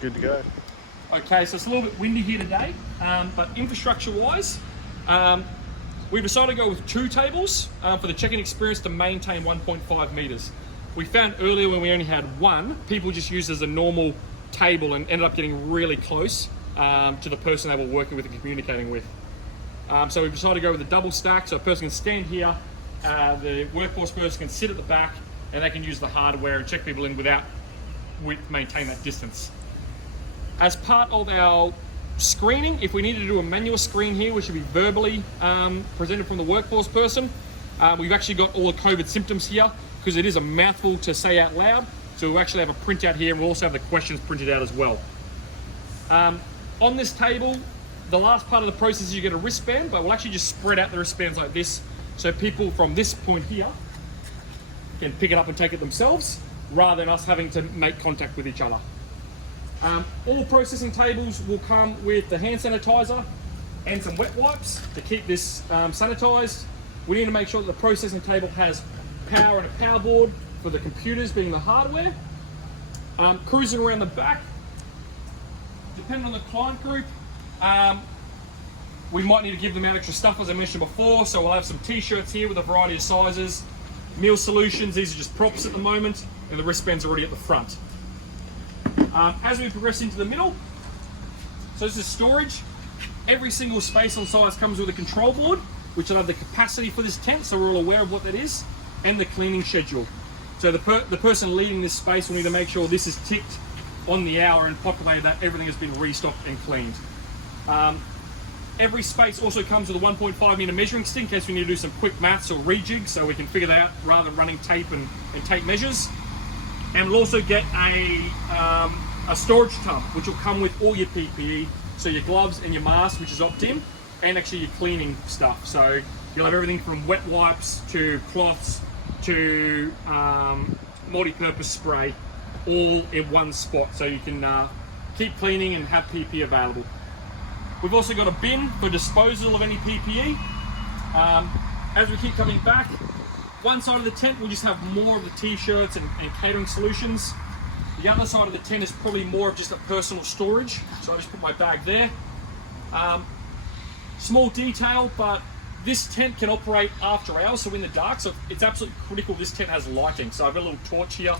Good to go. Okay, so it's a little bit windy here today, but infrastructure-wise, we decided to go with 2 tables for the check-in experience to maintain 1.5 meters. We found earlier when we only had 1, people just used it as a normal table and ended up getting really close to the person they were working with and communicating with. So we decided to go with a double stack, so a person can stand here, the workforce person can sit at the back, and they can use the hardware and check people in without maintain that distance. As part of our screening, if we needed to do a manual screen here, which should be verbally presented from the workforce person, we've actually got all the COVID symptoms here because it is a mouthful to say out loud. So we'll actually have a printout here, and we'll also have the questions printed out as well. On this table, the last part of the process is you get a wristband, but we'll actually just spread out the wristbands like this, so people from this point here can pick it up and take it themselves, rather than us having to make contact with each other. All processing tables will come with the hand sanitizer and some wet wipes to keep this sanitized. We need to make sure that the processing table has power and a power board for the computers, being the hardware. Cruising around the back, depending on the client group, we might need to give them out extra stuff, as I mentioned before. So we'll have some t-shirts here with a variety of sizes, meal solutions. These are just props at the moment, and the wristband's already at the front. As we progress into the middle, so this is storage. Every single space on site comes with a control board, which will have the capacity for this tent, so we're all aware of what that is, and the cleaning schedule. So the person leading this space will need to make sure this is ticked on the hour and populated, that everything has been restocked and cleaned. Every space also comes with a 1.5 meter measuring stick in case we need to do some quick maths or rejig, so we can figure that out rather than running tape and tape measures. And we'll also get a storage tub, which will come with all your PPE, so your gloves and your mask, which is opt-in, and actually your cleaning stuff. So you'll have everything from wet wipes to cloths to multi-purpose spray, all in one spot, so you can keep cleaning and have PPE available. We've also got a bin for disposal of any PPE. As we keep coming back, one side of the tent will just have more of the t-shirts and catering solutions. The other side of the tent is probably more of just a personal storage, so I just put my bag there. Small detail, but this tent can operate after hours, so in the dark, so it's absolutely critical this tent has lighting. So I've got a little torch here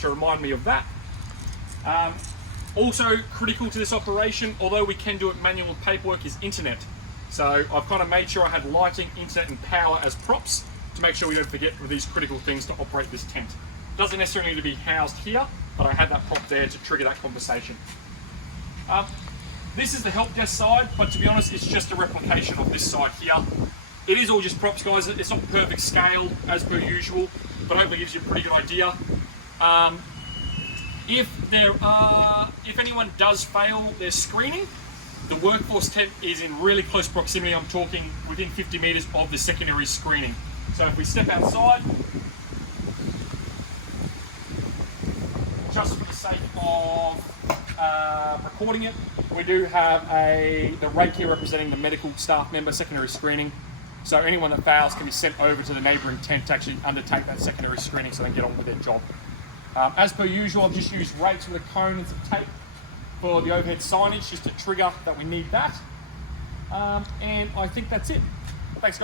to remind me of that. Also critical to this operation, although we can do it manual with paperwork, is internet. So I've kind of made sure I had lighting, internet and power as props to make sure we don't forget with these critical things to operate this tent. Doesn't necessarily need to be housed here, but I had that prop there to trigger that conversation. This is the help desk side, but to be honest, it's just a replication of this side here. It is all just props, guys. It's not perfect scale as per usual, but hopefully gives you a pretty good idea. If anyone does fail their screening, the workforce tent is in really close proximity. I'm talking within 50 meters of the secondary screening. So if we step outside, just for the sake of recording it, we do have the rake here representing the medical staff member secondary screening. So anyone that fails can be sent over to the neighbouring tent to actually undertake that secondary screening so they can get on with their job. As per usual, I've just used rakes with a cone and some tape for the overhead signage just to trigger that we need that. And I think that's it.